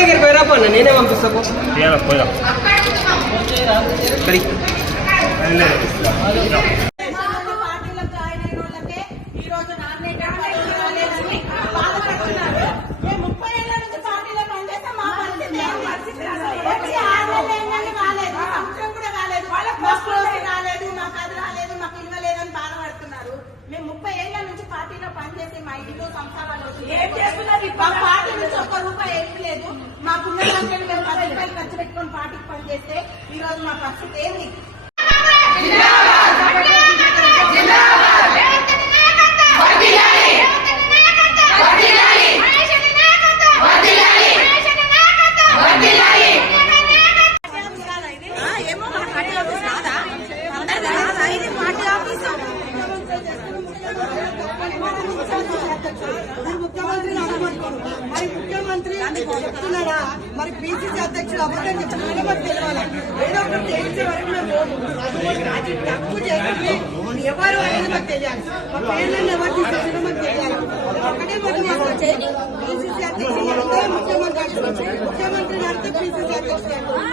దగ్గర పోయిరాపో అన్న, నేనే పంపిస్తాను. మేము 30 ఏళ్ల నుంచి పార్టీలో పనిచేసి మా ఇంట్లో సంసారాలు మా పార్టీ నుంచి ఒక్క రూపాయి లేదు. మాకున్న దాంట్లో మేము 10 రూపాయలు ఖర్చు పెట్టుకొని పార్టీకి పనిచేస్తే ఈ రోజు మా పరిస్థితి ఏంది? ముఖ్యమంత్రి చెప్తున్నాడా? మరి పిసిసి అధ్యక్షుడు అబద్ధం చెప్తున్నాడే మాకు తెలియాలి. ఏదో ఒకటి తెలిసే వరకు మేము తప్పు చేసి ఎవరు అనేది మాకు తెలియాలి. మా పేర్లను ఎవరు తీసుకొచ్చినా మాకు తెలియాలి. ఒకటే పిసిసి అధ్యక్షుడు ముఖ్యమంత్రి నడితే పిసిసి అధ్యక్షుడు